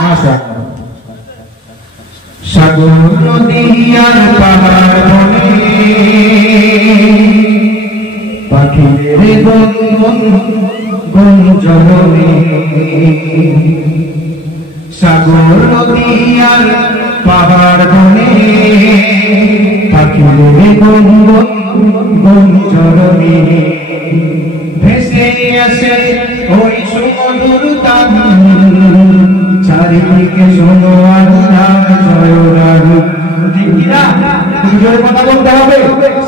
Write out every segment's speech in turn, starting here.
মাশাআল্লাহ। সাগর নদী আর পাহাড় বনে পাখিদের গুঞ্জনে, সাগর নদী আর পাহাড় বনে পাখিদের গুঞ্জনে, ভেসে আসে ওই সুমধুর তান, চারিদিকে শোনো আল্লাহ জয় রাগু। ঠিকিরা দুজোর কথা বলতে হবে।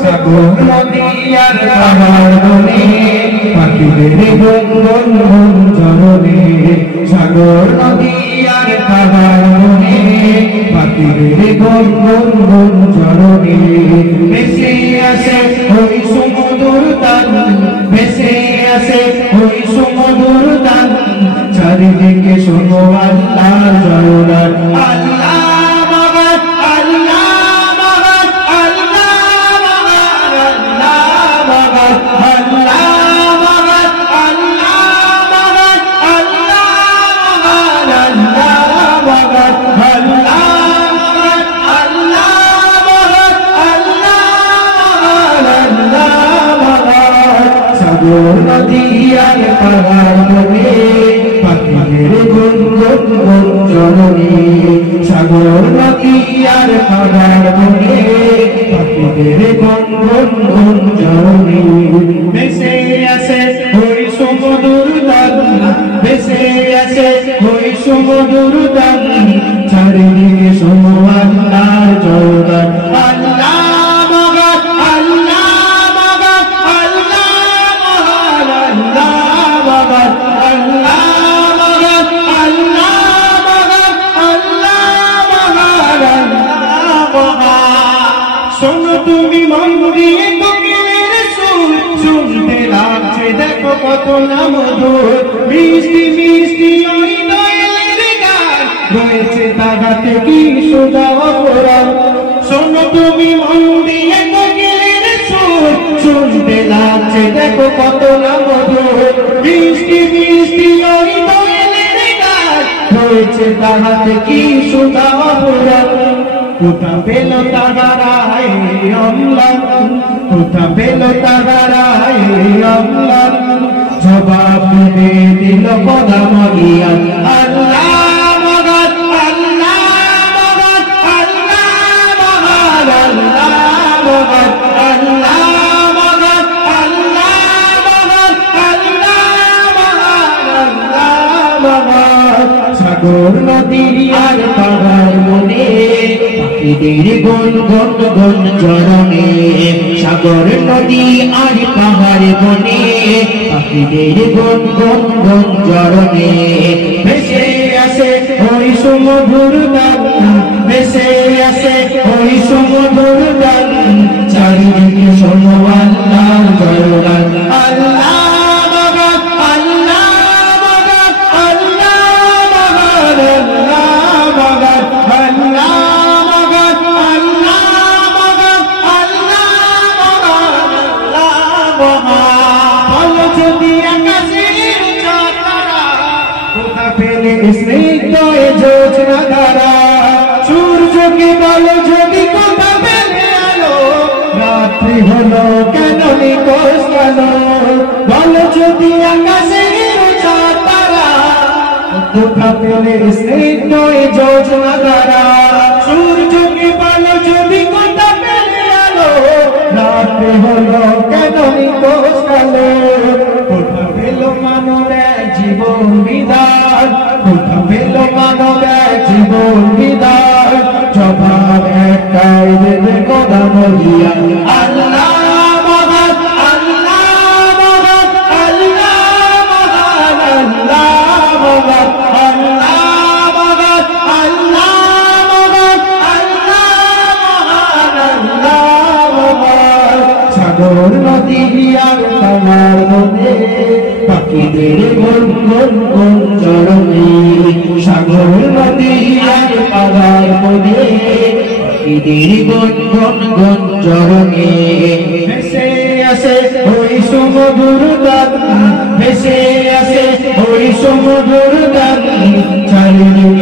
সাগর নদী আর পাহাড় বনে পাখিদের গুঞ্জনে, সাগর নদী আর পাহাড় বনে পাখিদের গুঞ্জনে, ভেসে আসে ওই সুমধুর তান, ভেসে আসে ওই সুমধুর তান, চারিদিকে শোনো আল্লাহ জয় রাগু। আল্লাহ মগর আল্লাহ মগর আল্লাহ মগর আল্লাহ মগর আল্লাহ মগর আল্লাহ মগর আল্লাহ মগর। সাগর নদী আর পাহাড় বনে পাখিদের গুঞ্জনে, সাগর নদী আর পাহাড় বনে পাখিদের গুঞ্জনে, ভেসে আসে ওই সুমধুর তান, ভেসে আসে ওই সুমধুর তান, চারিদিকে শোনো আল্লাহর জয় গান। আল্লাহ মগর আল্লাহ মগর আল্লাহ মগর আল্লাহ মগর আল্লাহ মগর আল্লাহ মগর। শোনো তুমি মন দিয়ে কোকিলের সুর, শুনতে লাগছে দেখো কত না মধুর, মিষ্টি মিষ্টি ওই দোয়েলের গান, রয়েছে তাহাতে কি সোজা অপরাধ। শোনো তুমি মন দিয়ে কোকিলের সুর, শুনতে লাগছে দেখো কত না মধুর, মিষ্টি মিষ্টি ওই দোয়েলের গান, রয়েছে তাহাতে কি সোজা অপরাধ। কোথা পেল তাহারা এই অম্লান, কোথা পেল তাহারা এই অম্লান, জবাব দেবে দিল খোদা মরিয়া। আল্লাহ মগর আল্লাহ মগর আল্লাহ মগর আল্লাহ মগর আল্লাহ মগর আল্লাহ মগর আল্লাহ মগর। সাগর নদী আর পাহাড় বনে পাখিদের গুঞ্জনে, সাগর নদী আর পাহাড় বনে পাখিদের গুঞ্জনে, ভেসে আসে ওই সুমধুর গান, ভেসে আসে ওই সুমধুর গান, চারিদিকে শোনো আল্লাহর জয় গান। আল্লাহ মগর আল্লাহ মগর আল্লাহ মগর আল্লাহ মগর স্নিগ্ধ যোজনা ধারা, সূর্যকে বলো যদি কোথা পেলে আলো, রাত্রি হলো কেন নিকোষ কালো, বলো যদি আকাশের চাঁদ তারা, কোথা পেলে স্নিগ্ধ যোজনা ধারা, সূর্যকে বলো যদি কোথা পেলে আলো, রাত্রি হলো কেন নিকোষ কালো, কোথা পেল মানবের জীবন বিধান, কোথা পেল মানবের জীবন বিধান, জবাব একটাই দেবে খোদা মরিয়া। আল্লাহ মগর আল্লাহ মগর আল্লাহ মগর আল্লাহ মগর আল্লাহ মগর আল্লাহ মগর আল্লাহ মগর। সাগর নদী আর পাহাড় বনে পাখিদের গুঞ্জনে, সাগর নদী আর পাহাড় বনে পাখিদের গুঞ্জনে, ভেসে আসে ওই সুমধুর গান, ভেসে আসে ওই সুমধুর গান, চারিদিকে